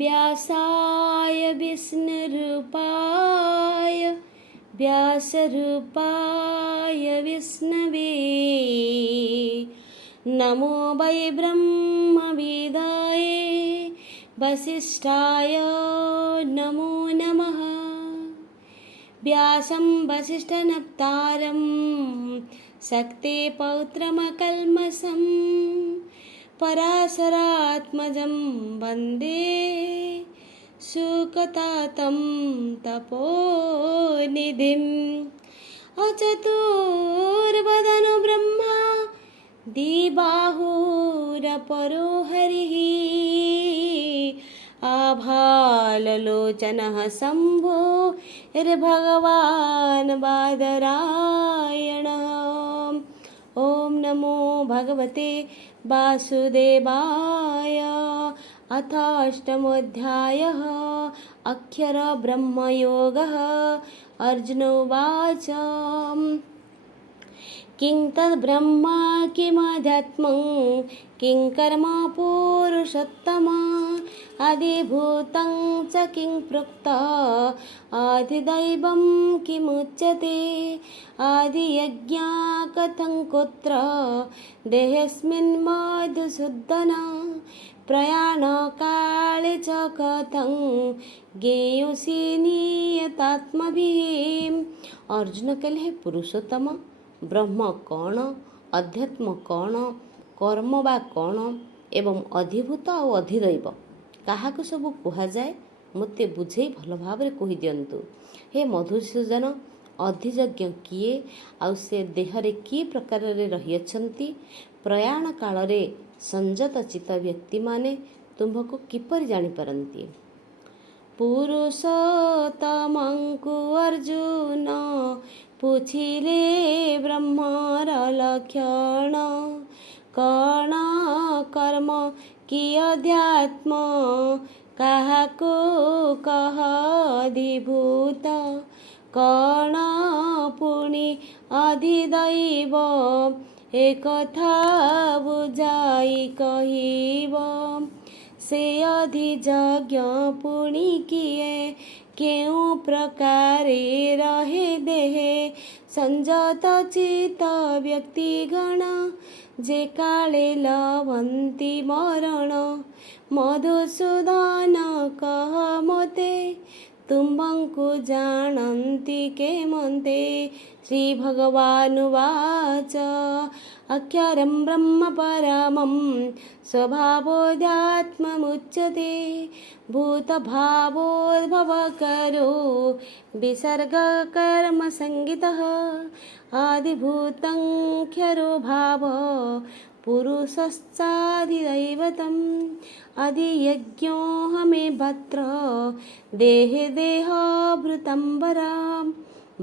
व्यासाय विष्णुरूपाय व्यासरूपाय विष्णवे नमो वै ब्रह्मवेदाय वसिष्ठाय नमो नमः। व्यासं वसिष्ठनप्तारं शक्ते पौत्रमकल्मषं पराशरात्मजं वन्दे सुकतातं तपोनिधिम्। अचतुर्वदनो ब्रह्मा द्विबाहुरपरो हरिः आभाललोचनः शम्भो भगवान् बादरायणः। ॐ नमो भगवते वासुदेवाय। अथ अष्टमोऽध्यायः अक्षरब्रह्मयोगः। अर्जुन उवाच किं तद्ब्रह्म किमध्यात्मं किं कर्म पुरुषोत्तम आदिभूतं च किं प्रोक्तः आदिदैवं किमुच्यते आदियज्ञा कथं कुत्र देहेऽस्मिन् मधुसूदन प्रयाणकाले च कथं ज्ञेयोऽसि नियतात्मभिः। अर्जुन कहले हे पुरुषोत्तम, ब्रह्म कौन, अध्यात्म कौन, कर्म बा कौन एवं अधिभूत और अधिदैव काहाକୁ ସବୁ କୁହାଯାଏ ମୋତେ ବୁଝେଇ ଭଲ ଭାବରେ କହିଦିଅନ୍ତୁ। हे ମଧୁସୂଦନ, ଅଧିଯଜ୍ଞ କିଏ ଆଉ ସେ ଦେହରେ କି ପ୍ରକାରରେ ରହିଅଛନ୍ତି? ପ୍ରୟାଣ କାଳରେ ସଂଯତ ଚିତ୍ତ ବ୍ୟକ୍ତିମାନେ ତୁମ୍ଭକୁ କିପରି ଜାଣିପାରନ୍ତି? ପୁରୁଷୋତ୍ତମଙ୍କୁ ଅର୍ଜୁନ ପୁଛିଲେ ବ୍ରହ୍ମର ଲକ୍ଷଣ କଣ କର୍ମ କି ଅଧ୍ୟାତ୍ମ କାହାକୁ କହ ଅଧିଭୂତ କଣ ପୁଣି ଅଧିଦୈବ ଏକଥା ବୁଝାଇ କହିବ। ସେ ଅଧିଯଜ୍ଞ ପୁଣି କିଏ କେଉଁ ପ୍ରକାରେ ରହେ ଦେହେ ସଂଯତ ଚିତ୍ତ ବ୍ୟକ୍ତିଗଣ ଯେ କାଳେ ଲଭନ୍ତି ମରଣ। ମଧୁସୂଦନ କହ ମୋତେ ତୁମ୍ଭଙ୍କୁ ଜାଣନ୍ତି କେମନ୍ତେ? ଶ୍ରୀ ଭଗବାନୁବାଚ ଅକ୍ଷରଂ ବ୍ରହ୍ମ ପରମଂ स्वभावोऽध्यात्ममुच्यते भूतभावोद्भवकरो विसर्गकर्मसंगितः आदिभूतं क्षरो भाव पुरुषश्चाधिदैवतम् अधियज्ञोऽहमेवत्र देहे देहभृतम्बरा।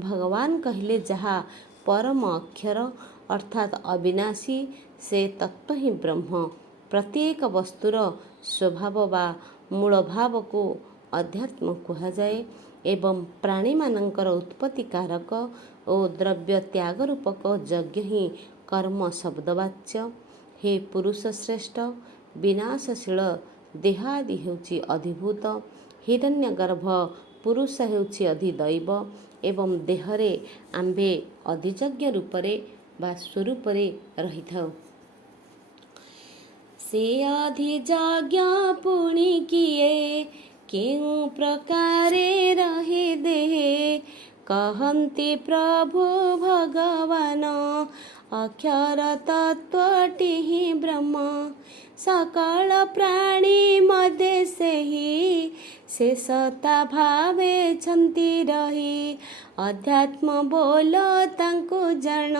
भगवान कहले ଯାହା ପରମ ଅକ୍ଷର ଅର୍ଥାତ୍ ଅବିନାଶୀ ସେ ତତ୍ତ୍ୱ ହିଁ ବ୍ରହ୍ମ। ପ୍ରତ୍ୟେକ ବସ୍ତୁର ସ୍ୱଭାବ ବା ମୂଳ ଭାବକୁ ଅଧ୍ୟାତ୍ମ କୁହାଯାଏ ଏବଂ ପ୍ରାଣୀମାନଙ୍କର ଉତ୍ପତ୍ତି କାରକ ଓ ଦ୍ରବ୍ୟ ତ୍ୟାଗ ରୂପକ ଯଜ୍ଞ ହିଁ କର୍ମ ଶବ୍ଦବାଚ୍ୟ। ହେ ପୁରୁଷ ଶ୍ରେଷ୍ଠ, ବିନାଶଶୀଳ ଦେହାଦି ହେଉଛି ଅଧିଭୂତ, ହିରଣ୍ୟଗର୍ଭ ପୁରୁଷ ହେଉଛି ଅଧିଦୈବ ଏବଂ ଦେହରେ ଆମ୍ଭେ ଅଧିଯଜ୍ଞ ରୂପରେ ବା ସ୍ୱରୂପରେ ରହିଥାଉ। ସେ ଅଧିଯଜ୍ଞ ପୁଣି କିଏ କେଉଁ ପ୍ରକାରେ ରହେ ଦେହେ କହନ୍ତି ପ୍ରଭୁ ଭଗବାନ। ଅକ୍ଷର ତତ୍ତ୍ୱଟି ହିଁ ବ୍ରହ୍ମ, ସକଳ ପ୍ରାଣୀ ମଧ୍ୟରେ ସେହି ଶେଷତା ଭାବେଛନ୍ତି ରହି। ଅଧ୍ୟାତ୍ମ ବୋଲ ତାଙ୍କୁ ଜାଣ,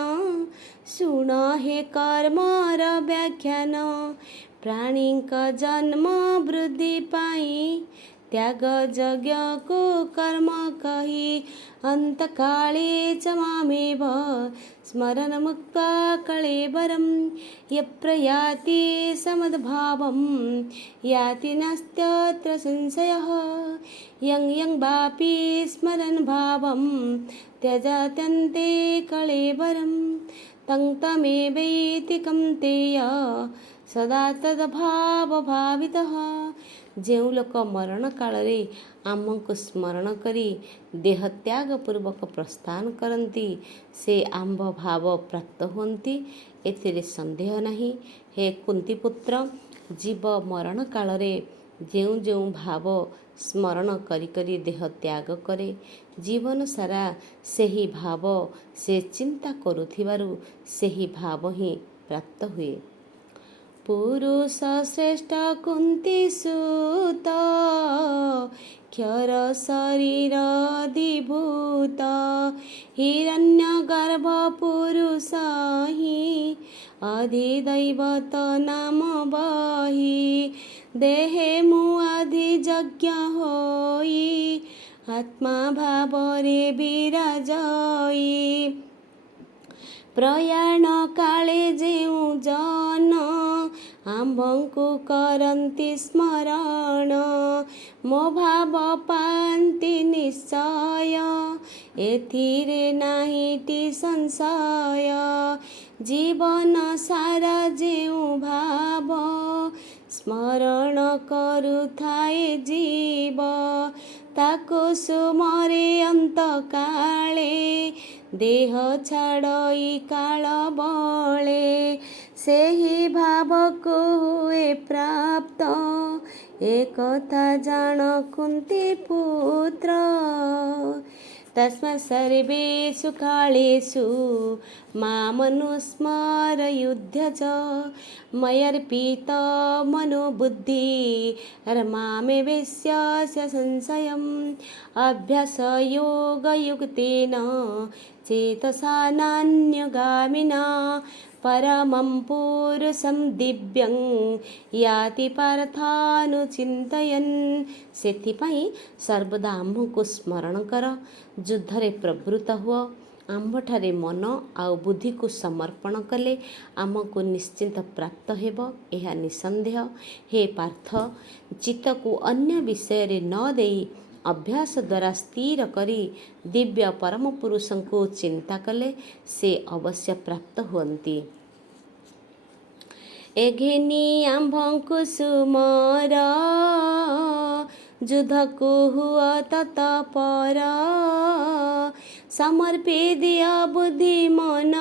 ଶୁଣ ହେ କର୍ମର ବ୍ୟାଖ୍ୟାନ। ପ୍ରାଣୀଙ୍କ ଜନ୍ମ ବୃଦ୍ଧି ପାଇଁ ତ୍ୟାଗ ଯଜ୍ଞକୁ କର୍ମ କହି ଅନ୍ତକାଳେ च ମାମେବ ସ୍ମରଣ ମୁକ୍ତ୍ୱା କଳେବରମ୍ ୟପ୍ରୟାତି ସମଦ୍ଭାବମ୍ याति नास्त्यत्र संशयः। यं यं वापि स्मरन् भावं त्यजत्यन्ते कळेबरं तं तमेवैति कौन्तेय ସଦା ତଦ୍ଭାବ ଭାବିତଃ। ଯେଉଁ ଲୋକ ମରଣ କାଳରେ ଆମକୁ ସ୍ମରଣ କରି ଦେହତ୍ୟାଗ ପୂର୍ବକ ପ୍ରସ୍ଥାନ କରନ୍ତି ସେ ଆମ୍ଭ ଭାବ ପ୍ରାପ୍ତ ହୁଅନ୍ତି, ଏଥିରେ ସନ୍ଦେହ ନାହିଁ। ହେ କୁନ୍ତିପୁତ୍ର, ଜୀବ ମରଣ କାଳରେ ଯେଉଁ ଯେଉଁ ଭାବ ସ୍ମରଣ କରି କରି ଦେହ ତ୍ୟାଗ କରେ, ଜୀବନ ସାରା ସେହି ଭାବ ସେ ଚିନ୍ତା କରୁଥିବାରୁ ସେହି ଭାବ ହିଁ ପ୍ରାପ୍ତ ହୁଏ। ପୁରୁଷ ଶ୍ରେଷ୍ଠ କୁନ୍ତିସୁତ, କ୍ଷର ଶରୀର ଦିଭୂତ, ହିରଣ୍ୟ ଗର୍ଭ ପୁରୁଷ ହିଁ, ଅଧିଦୈବତ ନାମ ବହି। ଦେହେ ମୁଁ ଅଧିଯଜ୍ଞ ହୋଇ, ଆତ୍ମା ଭାବରେ ବିରାଜଇ। ପ୍ରୟାଣ କାଳେ ଯେଉଁ ଜନ, ଆମ୍ଭଙ୍କୁ କରନ୍ତି ସ୍ମରଣ, ମୋ ଭାବ ପାଆନ୍ତି ନିଶ୍ଚୟ, ଏଥିରେ ନାହିଁଟି ସଂଶୟ। ଜୀବନ ସାରା ଯେଉଁ ଭାବ ସ୍ମରଣ କରୁଥାଏ ଜୀବ, ତାକୁ ସୁମରେ ଅନ୍ତକାଳେ, ଦେହ ଛାଡ଼ଇ କାଳ ବଳେ। ସେହି ଭାବକୁ ହୁଏ ପ୍ରାପ୍ତ, ଏକଥା ଜାଣ କୁନ୍ତି ପୁତ୍ର। ତସ୍ମାତ୍ ସର୍ବେଷୁ କାଳେଷୁ ମାମନୁସ୍ମରୟୁଧ୍ୟ च। ମୟର୍ପିତ ମନୋ ବୁଦ୍ଧିର୍ମାମେବେସ୍ୟ ସଂଶୟମ୍। ଅଭ୍ୟାସ ଯୋଗୟୁକ୍ତେନ ଚେତସା ନାନ୍ୟଗାମିନା, ପରମଂ ପୁରୁଷଂ ଦିବ୍ୟଂ ୟାତି ପାର୍ଥାନୁଚିନ୍ତୟନ୍। ସେଥିପାଇଁ ସର୍ବଦା ଆମ୍ଭଙ୍କୁ ସ୍ମରଣ କର, ଯୁଦ୍ଧରେ ପ୍ରବୃତ୍ତ ହୁଅ। ଆମ୍ଭଠାରେ ମନ ଆଉ ବୁଦ୍ଧିକୁ ସମର୍ପଣ କଲେ ଆମକୁ ନିଶ୍ଚିନ୍ତ ପ୍ରାପ୍ତ ହେବ, ଏହା ନିଃସନ୍ଦେହ। ହେ ପାର୍ଥ, ଚିତ୍ତକୁ ଅନ୍ୟ ବିଷୟରେ ନ ଦେଇ ଅଭ୍ୟାସ ଦ୍ୱାରା ସ୍ଥିର କରି ଦିବ୍ୟ ପରମ ପୁରୁଷଙ୍କୁ ଚିନ୍ତା କଲେ ସେ ଅବଶ୍ୟ ପ୍ରାପ୍ତ ହୁଅନ୍ତି। ଏଘେନି ଆମ୍ଭଙ୍କୁ ସୁମର, ଯୁଦ୍ଧକୁ ହୁଅ ତତ୍ପର। ସମର୍ପି ଦିଅ ବୁଦ୍ଧି ମନ,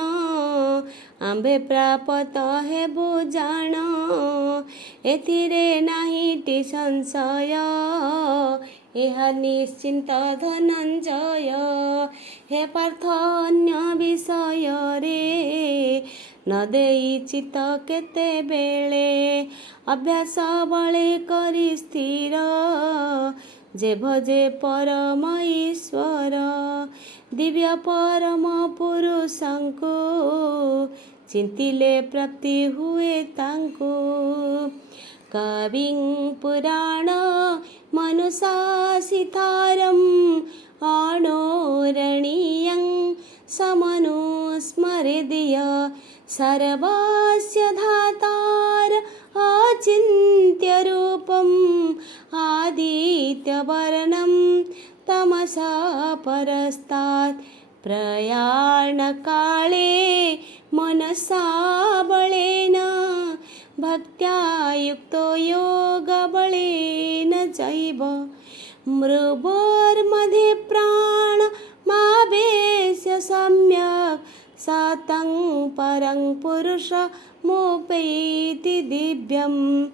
ଆମ୍ଭେ ପ୍ରାପ୍ତ ହେବୁ ଜାଣ, ଏଥିରେ ନାହିଁଟି ସଂଶୟ, ଏହା ନିଶ୍ଚିନ୍ତ ଧନଞ୍ଜୟ। ହେ ପାର୍ଥ, ଅନ୍ୟ ବିଷୟରେ ନ ଦେଇ ଚିତ୍ତ କେତେବେଳେ, ଅଭ୍ୟାସ ବଳେ କରି ସ୍ଥିର, ଯେ ଭଜେ ପରମ ଈଶ୍ୱର। ଦିବ୍ୟ ପରମ ପୁରୁଷଙ୍କୁ ଚିନ୍ତିଲେ ପ୍ରାପ୍ତି ହୁଏ ତାଙ୍କୁ। କବିଂ ପୁରାଣ ମନୁଶାସିତାରଂ, ଅଣୋରଣୀୟଂ ସମନୁସ୍ମରେଦ୍ୟ। सर्वस्य धातार अचिन्त्य रूपम्, आदित्यवर्णं तमसा परस्तात्। प्रयाणकाले मनसा बलेन, भक्त्या युक्तो योगबलेन चैव। मृगोर्मध्ये प्राणमावेश्य सम्यक्, सतं परं ପୁରୁଷମୁପୈତି ଦିବ୍ୟମ୍।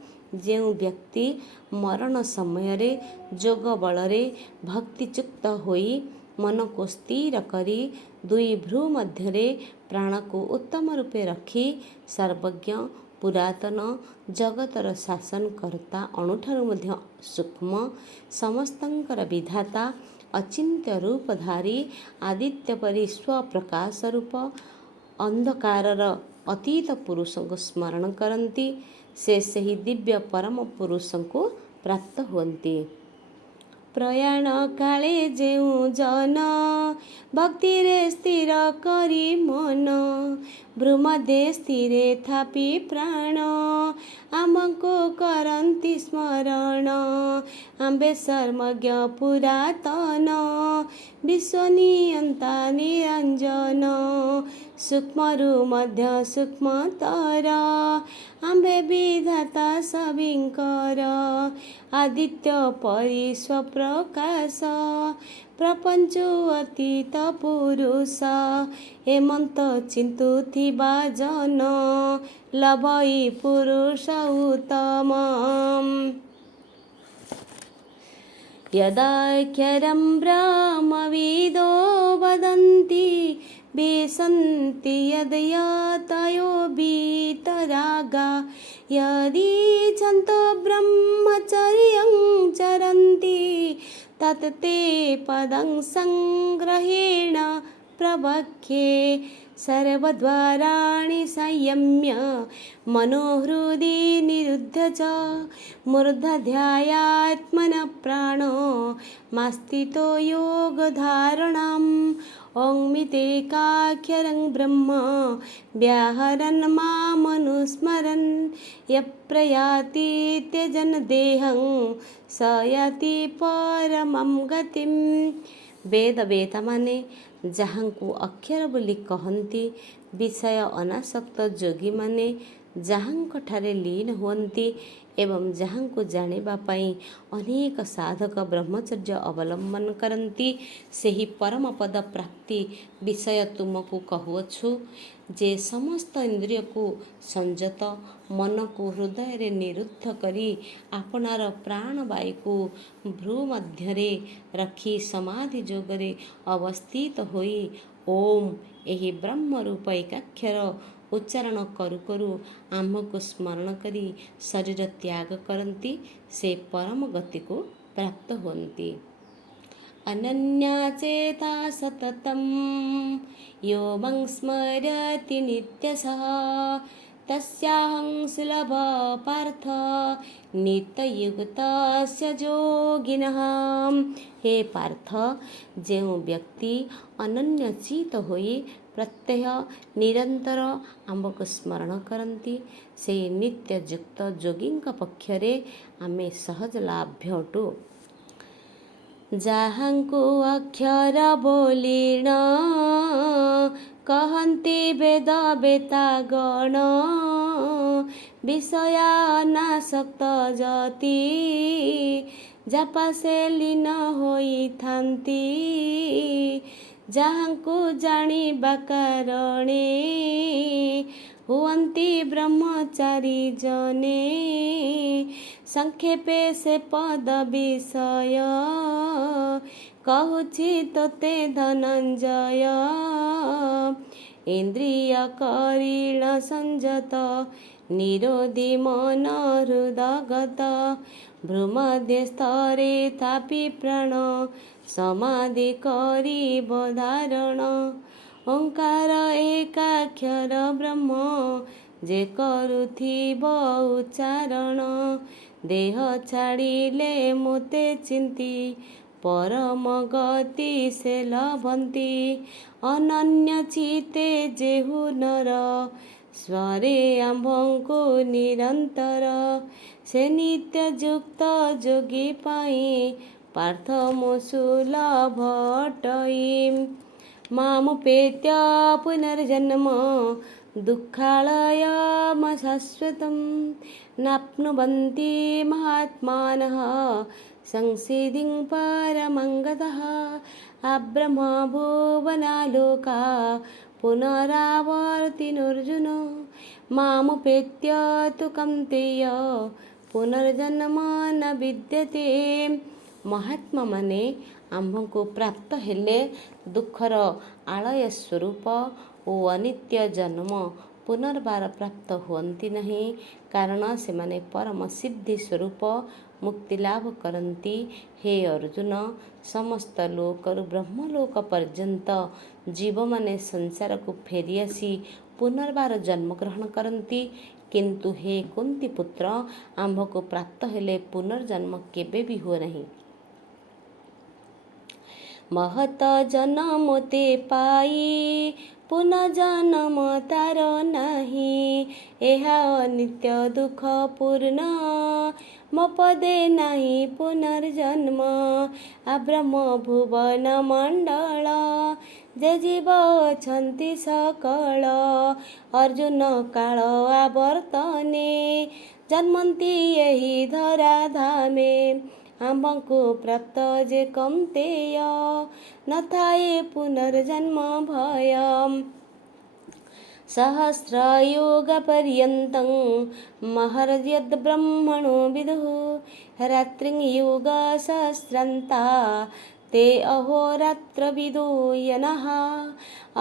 ଯେଉଁ ବ୍ୟକ୍ତି ମରଣ ସମୟରେ ଯୋଗ ବଳରେ ଭକ୍ତିଯୁକ୍ତ ହୋଇ ମନକୁ ସ୍ଥିର କରି ଦୁଇ ଭ୍ରୁ ମଧ୍ୟରେ ପ୍ରାଣକୁ ଉତ୍ତମ ରୂପେ ରଖି ସର୍ବଜ୍ଞ ପୁରାତନ ଜଗତର ଶାସନକର୍ତ୍ତା, ଅଣୁଠାରୁ ମଧ୍ୟ ସୂକ୍ଷ୍ମ, ସମସ୍ତଙ୍କର ବିଧାତା, ଅଚିନ୍ତ୍ୟ ରୂପଧାରୀ, ଆଦିତ୍ୟ ପରି ସ୍ୱପ୍ରକାଶ ରୂପ, ଅନ୍ଧକାରର ଅତୀତ ପୁରୁଷଙ୍କୁ ସ୍ମରଣ କରନ୍ତି, ସେ ସେହି ଦିବ୍ୟ ପରମ ପୁରୁଷଙ୍କୁ ପ୍ରାପ୍ତ ହୁଅନ୍ତି। ପ୍ରୟାଣ କାଳେ ଯେଉଁ ଜନ, ଭକ୍ତିରେ ସ୍ଥିର କରି ମନ, ଭ୍ରୁମଧ୍ୟେ ସ୍ଥିରେ ଥାପି ପ୍ରାଣ, ଆମଙ୍କୁ କରନ୍ତି ସ୍ମରଣ। ଆମ୍ଭେ ସର୍ମଜ୍ଞ ପୁରାତନ, ବିଶ୍ୱନିୟନ୍ତା ନିରଞ୍ଜନ, सूक्ष्मରୁ ମଧ୍ୟ ସୂକ୍ଷ୍ମତର ଆମ୍ଭେ ବିଧାତା ସଭିଙ୍କର ଆଦିତ୍ୟ ପରି ସ୍ୱପ୍ରକାଶ ପ୍ରପଞ୍ଚୁ ଅତୀତ ପୁରୁଷ ହେମନ୍ତ ଚିନ୍ତୁଥିବା ଜନ ଲଭଇ ପୁରୁଷ ଉତ୍ତମ यदाख्यरं ब्रह्मविदो वदन्ति विसन्ति यदयतयो वीतरागा यदीच्छन्तो ब्रह्मचर्यं चरन्ति तत् ते पदं संग्रहेण प्रवक्ष्ये सर्वद्वाराणि संयम्य मनोहृदि निरुद्ध च मूर्धध्यायात्मनः प्राणो मास्थितो योगधारणाम् ओङ्मितेकाक्षरं ब्रह्म व्याहरन् मामनुस्मरन् यः प्रयाति त्यजन् देहं स याति परमं गतिम्। वेद वेता माने ଯାହାଙ୍କୁ ଅକ୍ଷର ବୋଲି କହନ୍ତି, ବିଷୟ ଅନାସକ୍ତ ଯୋଗୀମାନେ ଯାହାଙ୍କଠାରେ ଲୀନ ହୁଅନ୍ତି ଏବଂ ଯାହାଙ୍କୁ ଜାଣିବା ପାଇଁ ଅନେକ ସାଧକ ବ୍ରହ୍ମଚର୍ଯ୍ୟ ଅବଲମ୍ବନ କରନ୍ତି, ସେହି ପରମପଦ ପ୍ରାପ୍ତି ବିଷୟ ତୁମକୁ କହୁଅଛୁ ଯେ ସମସ୍ତ ଇନ୍ଦ୍ରିୟକୁ ସଂଯତ, ମନକୁ ହୃଦୟରେ ନିରୁଦ୍ଧ କରି ଆପଣାର ପ୍ରାଣବାୟୁକୁ ଭ୍ରୁ ମଧ୍ୟରେ ରଖି ସମାଧି ଯୋଗରେ ଅବସ୍ଥିତ ହୋଇ ଓମ୍ ଏହି ବ୍ରହ୍ମରୂପ ଏକାକ୍ଷର ଉଚ୍ଚାରଣ କରୁ କରୁ ଆମ୍ଭକୁ ସ୍ମରଣ କରି ଶରୀର ତ୍ୟାଗ କରନ୍ତି, ସେ ପରମ ଗତିକୁ ପ୍ରାପ୍ତ ହୁଅନ୍ତି। ଅନନ୍ୟଚେତା ସତତଂ यो मं ସ୍ମରତି ନିତ୍ୟଶଃ ତସ୍ୟାହଂ ସୁଲଭ ପାର୍ଥ ନିତ୍ୟୟୁକ୍ତସ୍ୟ ଯୋଗିନଃ। ହେ ପାର୍ଥ, ଯେଉଁ ବ୍ୟକ୍ତି ଅନନ୍ୟଚିତ ହୋଇ ପ୍ରତ୍ୟହ ନିରନ୍ତର ଆମ୍ଭକୁ ସ୍ମରଣ କରନ୍ତି, ସେହି ନିତ୍ୟଯୁକ୍ତ ଯୋଗୀଙ୍କ ପକ୍ଷରେ ଆମେ ସହଜଲାଭ୍ୟ ଅଟୁ। ଯାହାଙ୍କୁ ଅକ୍ଷର ବୋଲିଣ କହନ୍ତି ବେଦ ବେତାଗଣ ବିଷୟାନାସକ୍ତ ଯତି ଜାପାସେ ଲୀନ ହୋଇଥାନ୍ତି, ଯାହାଙ୍କୁ ଜାଣିବା କାରଣେ ହୁଅନ୍ତି ବ୍ରହ୍ମଚାରୀ ଜନେ। ସଂକ୍ଷେପେ ସେ ପଦ ବିଷୟ କହୁଛି ତୋତେ ଧନଞ୍ଜୟ। ଇନ୍ଦ୍ରିୟ କରିଣ ସଂଯତ ନିରୋଧୀ ମନ ହୃଦଗତ ଭ୍ରୂମଧ୍ୟ ସ୍ତରେ ଥାପି ପ୍ରାଣ ସମାଧି କରିବ ଧାରଣ। ଓଙ୍କାର ଏକାକ୍ଷର ବ୍ରହ୍ମ ଯେ କରୁଥିବ ଉଚ୍ଚାରଣ, ଦେହ ଛାଡ଼ିଲେ ମୋତେ ଚିନ୍ତି ପରମ ଗତି ସେ ଲଭନ୍ତି। ଅନନ୍ୟ ଚିତେ ଯେହୁ ନର ସ୍ମରେ ଆମ୍ଭଙ୍କୁ ନିରନ୍ତର, ସେ ନିତ୍ୟଯୁକ୍ତ ଯୋଗୀ ପାଇଁ ପାର୍ଥ ମୁଁ ସୁଲଭ ଅଟଇ। ମାମୁପେତ୍ୟ ପୁନର୍ଜନ୍ମ ଦୁଃଖାଳୟମଶାଶ୍ୱତଂ ନାପ୍नुवन्ति महात्मानः संसिद्धिं परमं गतः। अब्रह्म भुवनालोका पुनरावर्तिनोऽर्जुन मामुपेत्य तु कौन्तेय पुनर्जन्म न विद्यते। ମହାତ୍ମା ମାନେ ଆମ୍ଭଙ୍କୁ ପ୍ରାପ୍ତ ହେଲେ ଦୁଃଖର ଆଳୟ ସ୍ୱରୂପ ଓ ଅନିତ୍ୟ ଜନ୍ମ ପୁନର୍ବାର ପ୍ରାପ୍ତ ହୁଅନ୍ତି ନାହିଁ, କାରଣ ସେମାନେ ପରମ ସିଦ୍ଧି ସ୍ୱରୂପ ମୁକ୍ତି ଲାଭ କରନ୍ତି। ହେ ଅର୍ଜୁନ, ସମସ୍ତ ଲୋକରୁ ବ୍ରହ୍ମଲୋକ ପର୍ଯ୍ୟନ୍ତ ଜୀବମାନେ ସଂସାରକୁ ଫେରିଆସି ପୁନର୍ବାର ଜନ୍ମଗ୍ରହଣ କରନ୍ତି, କିନ୍ତୁ ହେ କୁନ୍ତି ପୁତ୍ର, ଆମ୍ଭକୁ ପ୍ରାପ୍ତ ହେଲେ ପୁନର୍ଜନ୍ମ କେବେ ବି ହୁଏ ନାହିଁ। ମହତ ଜନମ ତେ ପାଇ पुनर्जन्म तार नाही, ଏହା ଅନିତ୍ୟ ଦୁଃଖ ପୂର୍ଣ୍ଣ। ମୋ ପଦେ ନାହିଁ ପୁନର୍ଜନ୍ମ, ଆବ୍ରହ୍ମ ଭୁବନ ମଣ୍ଡଳ। ଯେ ଜୀବ ଅଛନ୍ତି ସକଳ, ଅର୍ଜୁନ କାଳ ଆବର୍ତ୍ତନେ। ଜନ୍ମନ୍ତି ଏହି ଧରା ଧାମେ, ଆମ୍ଭଙ୍କୁ ପ୍ରାପ୍ତ ଯେ କୌନ୍ତେୟ। ନଥାଏ ପୁନର୍ଜନ୍ମ ଭୟ, सहस्रयुगपर्यन्तं महर्यद् ब्रह्मणो विदुः। रात्रिं युगसहस्रान्ता, ते अहोरात्रविदो यनः।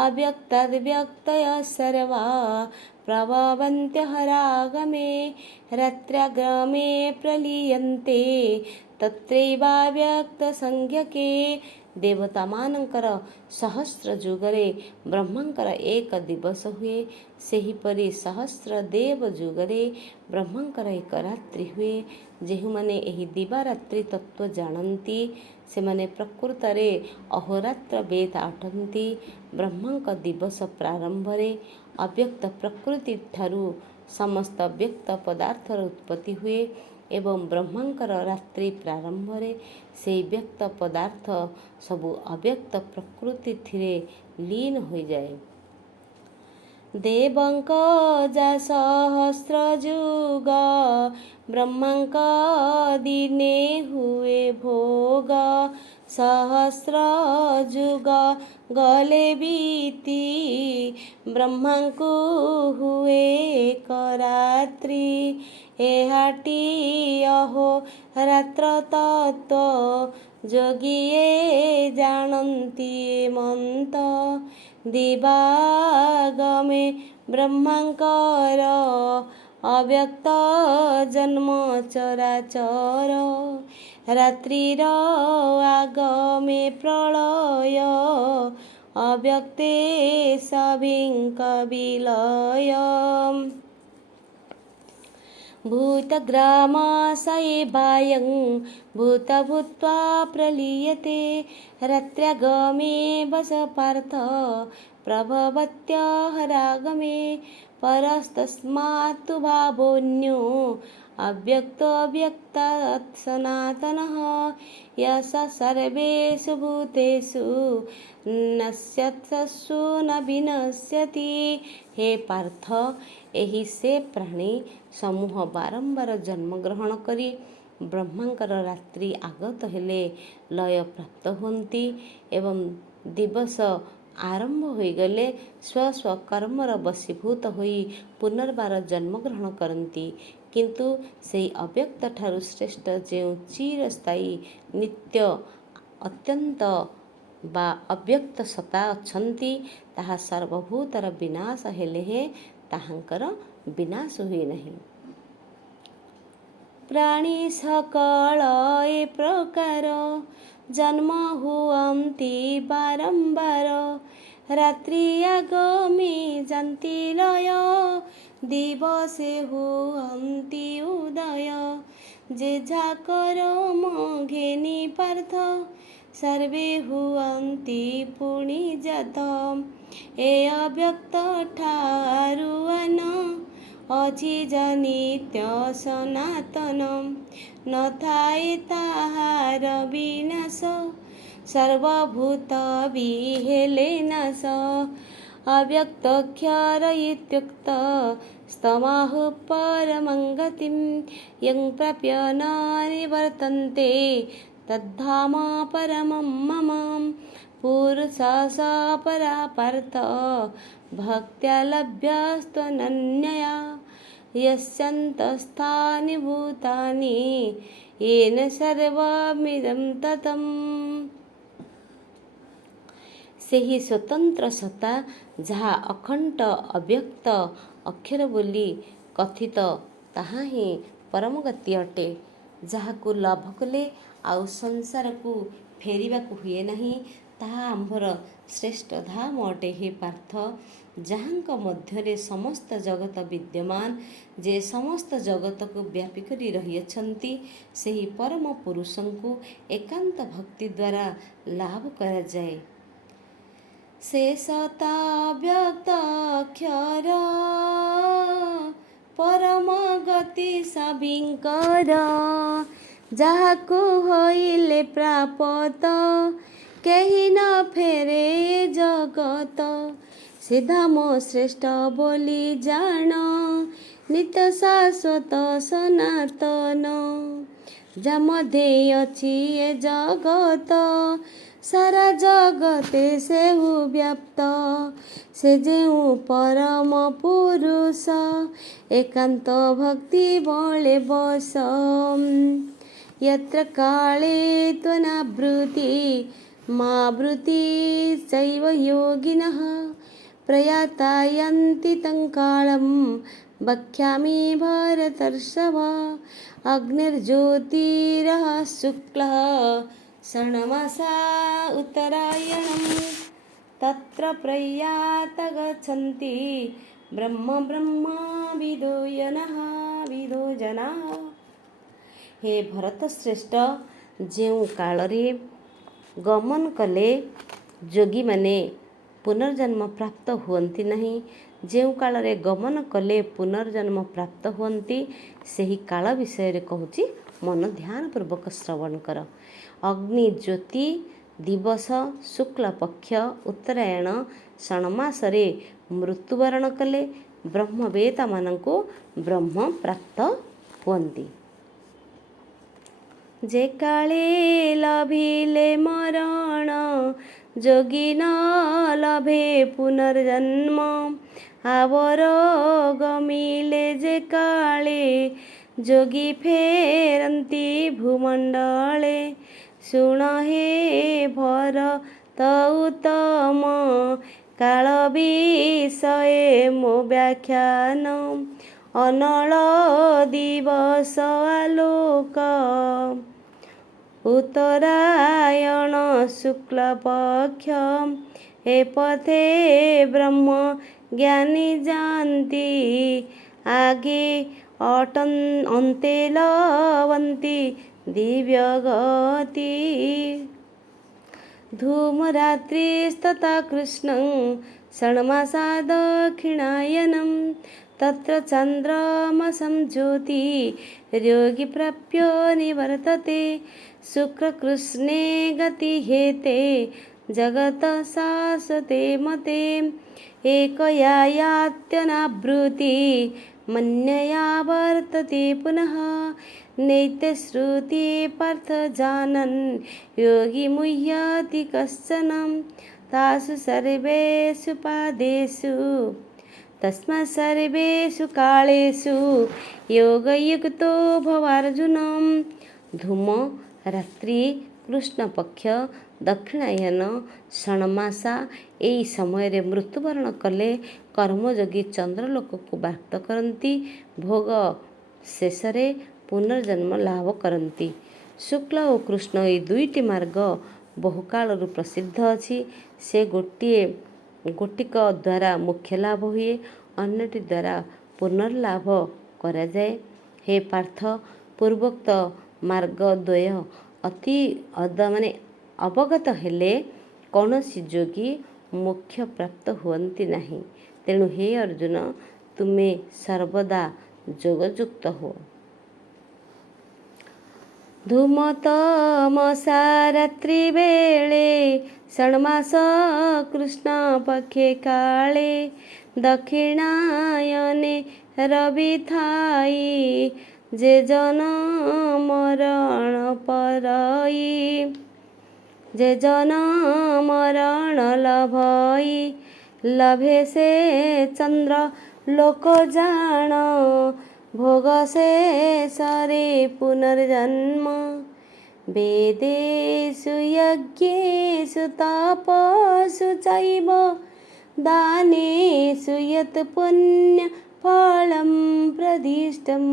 अव्यक्ताद्व्यक्तयः सर्वा, प्रभवन्त्यः रागमे। रात्र्यागमे प्रलीयन्ते, तत्रैवाव्यक्तसंज्ञके। ଦେବତାମାନଙ୍କର ସହସ୍ର ଯୁଗରେ ବ୍ରହ୍ମାଙ୍କର ଏକ ଦିବସ ହୁଏ, ସେହିପରି ସହସ୍ର ଦେବ ଯୁଗରେ ବ୍ରହ୍ମାଙ୍କର ଏକ ରାତ୍ରି ହୁଏ। ଯେଉଁମାନେ ଏହି ଦିବାରାତ୍ରି ତତ୍ତ୍ୱ ଜାଣନ୍ତି, ସେମାନେ ପ୍ରକୃତରେ ଅହୋରାତ୍ର ବେଦ ଅଟନ୍ତି। ବ୍ରହ୍ମାଙ୍କ ଦିବସ ପ୍ରାରମ୍ଭରେ ଅବ୍ୟକ୍ତ ପ୍ରକୃତି ଠାରୁ ସମସ୍ତ ବ୍ୟକ୍ତ ପଦାର୍ଥର ଉତ୍ପତ୍ତି ହୁଏ ଏବଂ ବ୍ରହ୍ମାଙ୍କର ରାତ୍ରି ପ୍ରାରମ୍ଭରେ ସେହି ବ୍ୟକ୍ତ ପଦାର୍ଥ ସବୁ ଅବ୍ୟକ୍ତ ପ୍ରକୃତିଥିରେ ଲୀନ ହୋଇଯାଏ। ଦେବଙ୍କ ଯା ସହସ୍ର ଯୁଗ, ବ୍ରହ୍ମାଙ୍କ ଦିନେ ହୁଏ ଭୋଗ। ସହସ୍ର ଯୁଗ ଗଲେ ବିତି, ବ୍ରହ୍ମାଙ୍କୁ ହୁଏ ଏକ ରାତ୍ରି। ଏହାଟି ଅହୋରାତ୍ର ତତ୍ତ୍ୱ, ଯୋଗିଏ ଜାଣନ୍ତି ମନ୍ତ। ଦିବାଗମେ ବ୍ରହ୍ମାଙ୍କର, ଅବ୍ୟକ୍ତ ଜନ୍ମ ଚରାଚର। ରାତ୍ରିର ଆଗମେ ପ୍ରଳୟ, ଅବ୍ୟକ୍ତେ ସଭିଙ୍କ ବିଲୟ। भूतग्रामसैवायं भूतभूत्वा प्रलीयते। रात्र्यागमे वस पार्थ, प्रभवत्यः रागमे। परस्तस्मात्तु भावोऽन्यो, अव्यक्तो अव्यक्तात् सनातनः। यश सर्वेषु भूतेषु, नश्यत्सु न विनश्यति। हे ପାର୍ଥ, ଏହି ସେ ପ୍ରାଣୀ ସମୂହ ବାରମ୍ବାର ଜନ୍ମଗ୍ରହଣ କରି ବ୍ରହ୍ମାଙ୍କର ରାତ୍ରି ଆଗତ ହେଲେ ଲୟ ପ୍ରାପ୍ତ ହୁଅନ୍ତି ଏବଂ ଦିବସ ଆରମ୍ଭ ହୋଇଗଲେ ସ୍ୱ ସ୍ୱ କର୍ମର ବଶୀଭୂତ ହୋଇ ପୁନର୍ବାର ଜନ୍ମଗ୍ରହଣ କରନ୍ତି। କିନ୍ତୁ ସେହି ଅବ୍ୟକ୍ତ ଠାରୁ ଶ୍ରେଷ୍ଠ ଯେଉଁ ଚିରସ୍ଥାୟୀ ନିତ୍ୟ ଅତ୍ୟନ୍ତ ବା ଅବ୍ୟକ୍ତ ସତ୍ତା ଅଛନ୍ତି, ତାହା ସର୍ବଭୂତର ବିନାଶ ହେଲେ ହେଁ ତାହାଙ୍କର ବିନାଶ ହୁଏ ନାହିଁ। ପ୍ରାଣୀ ସକଳ ଏ ପ୍ରକାର, ଜନ୍ମ ହୁଅନ୍ତି ବାରମ୍ବାର। ରାତ୍ରି ଆଗମେ ଯାନ୍ତି ଲୟ, ଦିବସେ ହୁଅନ୍ତି ଉଦୟ। ଯେଝା କରମ ଘେନି ପାର୍ଥ, ସର୍ବେ ହୁଅନ୍ତି ପୁଣି ଜାତ। ଏ ଅବ୍ୟକ୍ତ ଠାରୁ ଆନ, ଅଛି ଯା ନିତ୍ୟ ସନାତନ। ନଥାଏ ତାହାର ବିନାଶ, ସର୍ବଭୂତ ବି ହେଲେ ନାଶ। ଅବ୍ୟକ୍ତକ୍ଷର ଇତ୍ୟୁକ୍ତ, ସ୍ତମାହୁ ପରମଂ ଗତିଂ। ୟଂ ପ୍ରାପ୍ୟ ନ ନିବର୍ତ୍ତନ୍ତେ, ତଦ୍ଧାମ ପରମଂ ମମ। ପୁରୁଷସ ପରା ପାର୍ଥ, ଭକ୍ତ୍ୟା ଲଭ୍ୟସ୍ତ୍वनन्यया। यस्यान्तस्थानि भूतानि, येन सर्वमिदं ततम्। ସେହି ସ୍ୱତନ୍ତ୍ର ସତ୍ତା ଯାହା ଅଖଣ୍ଡ ଅବ୍ୟକ୍ତ ଅକ୍ଷର ବୋଲି କଥିତ, ତାହା ହିଁ ପରମଗତି ଅଟେ। ଯାହାକୁ ଲାଭ କଲେ ଆଉ ସଂସାରକୁ ଫେରିବାକୁ ହୁଏ ନାହିଁ, ତାହା ଆମ୍ଭର ଶ୍ରେଷ୍ଠ ଧାମ ଅଟେ। ହେ ପାର୍ଥ, ଯାହାଙ୍କ ମଧ୍ୟରେ ସମସ୍ତ ଜଗତ ବିଦ୍ୟମାନ, ଯେ ସମସ୍ତ ଜଗତକୁ ବ୍ୟାପୀ କରି ରହିଅଛନ୍ତି, ସେହି ପରମ ପୁରୁଷଙ୍କୁ ଏକାନ୍ତ ଭକ୍ତି ଦ୍ୱାରା ଲାଭ କରାଯାଏ। शेषता व्यक्त अक्षर परम गति सबिंकर ଯାହାକୁ ହୋଇଲେ ପ୍ରାପତ କେହି ନ ଫେରେ ଜଗତ ସେ ଧାମ ଶ୍ରେଷ୍ଠ ବୋଲି ଜାଣ ନିତ୍ୟ ଶାଶ୍ୱତ ସନାତନ ଯା ମଧ୍ୟରେ ଅଛି ଏ ଜଗତ ସାରା ଜଗତେ ସେହୁ ବ୍ୟାପ୍ତ ସେ ଯେଉଁ ପରମ ପୁରୁଷ ଏକାନ୍ତ ଭକ୍ତି ବଳେ ବସ यत्र काले त्वनावृत्ति मावृत्ति चैव योगिनः प्रयातायन्ति तं कालं वक्ष्यामि भरतर्षभ अग्निर्ज्योतिरः शुक्लः षण्मासा उत्तरायणं तत्र प्रयात गच्छन्ति ब्रह्म विदो जनाः हे भरत श्रेष्ठ ଯେଉଁ କାଳରେ ଗମନ କଲେ ଯୋଗୀମାନେ ପୁନର୍ଜନ୍ମ ପ୍ରାପ୍ତ ହୁଅନ୍ତି ନାହିଁ ଯେଉଁ କାଳରେ ଗମନ କଲେ ପୁନର୍ଜନ୍ମ ପ୍ରାପ୍ତ ହୁଅନ୍ତି ସେହି କାଳ ବିଷୟରେ କହୁଛି ମନ ଧ୍ୟାନପୂର୍ବକ ଶ୍ରବଣ କର। ଅଗ୍ନି ଜ୍ୟୋତି ଦିବସ ଶୁକ୍ଳ ପକ୍ଷ ଉତ୍ତରାୟଣ ଷଣ୍ମାସରେ ମୃତ୍ୟୁବରଣ କଲେ ବ୍ରହ୍ମବେତାମାନଙ୍କୁ ବ୍ରହ୍ମ ପ୍ରାପ୍ତ ହୁଅନ୍ତି। ଯେ କାଳେ ଲଭିଲେ ମରଣ ଯୋଗୀ ନ ଲଭେ ପୁନର୍ଜନ୍ମ ଆବର ଗମିଲେ ଯେ କାଳେ ଯୋଗୀ ଫେରନ୍ତି ଭୂମଣ୍ଡଳେ ଶୁଣ ହେ ଭରତ ଉତ୍ତମ କାଳ ବିଷये ମୋ ବ୍ୟାଖ୍ୟାନ ଅନଳ ଦିବସ ଆଲୋକ उत्तरायण शुक्ल पक्ष हे पथे ब्रह्म ज्ञानी जानती आगे अंते लवंती दिव्य गति धूमरात्रिस्तथा कृष्णं षण्मासा दक्षिणायनं तत्र चन्द्रमसं ज्योति योगी प्राप्य निवर्तते शुक्रकृष्णे गति हेते जगत शाश्वते मते एकया यात्यनावृत्ति मन्यया वर्तते पुनः नैते श्रुति पार्थ जानन् योगी मुह्यति कश्चन तासु सर्वेषु पादेषु तस्मात् सर्वेषु कालेषु योगयुक्तो भवार्जुनं धूम रात्रि कृष्ण पक्ष दक्षिणायन षण्मासा ଏହି ସମୟରେ ମୃତ୍ୟୁବରଣ କଲେ କର୍ମଯୋଗୀ ଚନ୍ଦ୍ରଲୋକକୁ ବାର୍ତ୍ତ କରନ୍ତି ଭୋଗ ଶେଷରେ ପୁନର୍ଜନ୍ମ ଲାଭ କରନ୍ତି। ଶୁକ୍ଳ ଓ କୃଷ୍ଣ ଏହି ଦୁଇଟି ମାର୍ଗ ବହୁକାଳରୁ ପ୍ରସିଦ୍ଧ ଅଛି। ସେ ଗୋଟିକ ଦ୍ୱାରା ମୁଖ୍ୟ ଲାଭ ହୁଏ ଅନ୍ୟଟି ଦ୍ୱାରା ପୁନର୍ଲାଭ କରାଯାଏ। ହେ ପାର୍ଥ ପୂର୍ବୋକ୍ତ ମାର୍ଗ ଦ୍ୱୟ ଅତି ଅବଗତ ହେଲେ କୌଣସି ଯୋଗୀ ମୋକ୍ଷ ପ୍ରାପ୍ତ ହୁଅନ୍ତି ନାହିଁ। ତେଣୁ ହେ ଅର୍ଜୁନ ତୁମେ ସର୍ବଦା ଯୋଗଯୁକ୍ତ ହୁଅ। ଧୂମତମସା ରାତ୍ରି ବେଳେ ଷଣ୍ମାସ କୃଷ୍ଣ ପକ୍ଷେ କାଳେ ଦକ୍ଷିଣାୟନେ ରବି ଥାଇ ଯେ ଜନ ମରଣ ପରଇ ଯେ ଜନ ମରଣ ଲଭଇ ଲଭେ ସେ ଚନ୍ଦ୍ର ଲୋକ ଜାଣ ଭୋଗ ଶେଷରେ ପୁନର୍ଜନ୍ମ वेदेषु यज्ञेषु तपस्सु चैव दानेषु यत् पुण्यफलं प्रदिष्टम्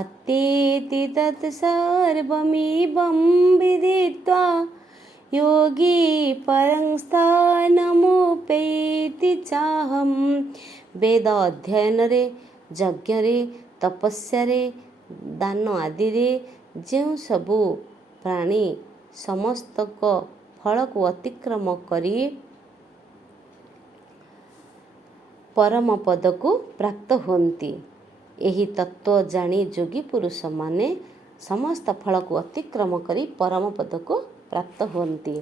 अत्येति तत् सर्वमिदं विदित्वा योगी परं स्थानमुपैति चाहं। वेद अध्ययनरे यज्ञरे तपस्यारे दान आदिरे ଯେଉଁ ସବୁ ପ୍ରାଣୀ ସମସ୍ତଙ୍କ ଫଳକୁ ଅତିକ୍ରମ କରି ପରମ ପଦକୁ ପ୍ରାପ୍ତ ହୁଅନ୍ତି। ଏହି ତତ୍ତ୍ୱ ଜାଣି ଯୋଗୀ ପୁରୁଷମାନେ ସମସ୍ତ ଫଳକୁ ଅତିକ୍ରମ କରି ପରମ ପଦକୁ ପ୍ରାପ୍ତ ହୁଅନ୍ତି।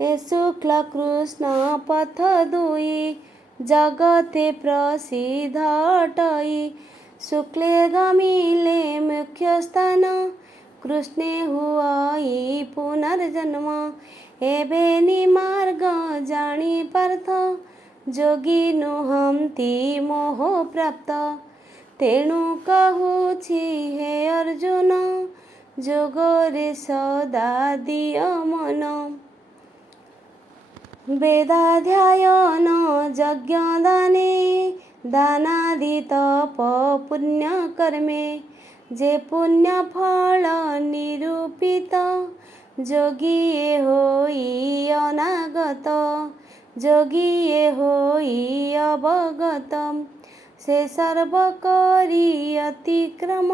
ଏ ଶୁକ୍ଳ କୃଷ୍ଣ ପଥ ଦୁଇ ଜଗତେ ପ୍ରସିଦ୍ଧ ଅଟଇ। ଶୁକ୍ଲେ ଗମିଲେ ମୁଖ୍ୟ ସ୍ଥାନ କୃଷ୍ଣେ ହୁଅଇ ପୁନର୍ଜନ୍ମ। ଏବେ ନିମାର୍ଗ ଜାଣି ପାର୍ଥ ଯୋଗୀ ନୁହନ୍ତି ମୋହ ପ୍ରାପ୍ତ। ତେଣୁ କହୁଛି ହେ ଅର୍ଜୁନ ଯୋଗରେ ସଦା ଦିଅ ମନ। ବେଦାଧ୍ୟୟନ ଯଜ୍ଞ ଦାନେ ଦାନାଦି ତପ ପୁଣ୍ୟ କର୍ମେ। ଯେ ପୁଣ୍ୟ ଫଳ ନିରୂପିତ ଯୋଗୀଏ ହୋଇ ଅନାଗତ। ଯୋଗୀଏ ହୋଇ ଅବଗତ ସେ ସର୍ବ କରି ଅତିକ୍ରମ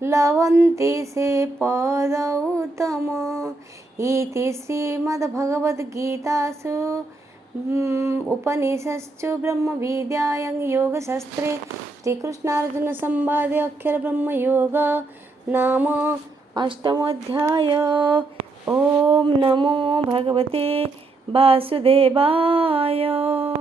ଲଭନ୍ତି ସେ ପଦ ଉତ୍ତମ। ଇତି ଶ୍ରୀମଦ୍ଭଗବଦ୍ଗୀତାସୁ ଉପନିଷତ୍ସୁ ବ୍ରହ୍ମବିଦ୍ୟାୟାଂ योगशास्त्रे ଶ୍ରୀକୃଷ୍ଣାର୍ଜୁନ ସମ୍ବାଦେ ଅକ୍ଷରବ୍ରହ୍ମଯୋଗ ନାମ ଅଷ୍ଟମୋଧ୍ୟାୟ। ଓಂ ନମୋ ଭଗବତେ ବାସୁଦେବାୟ।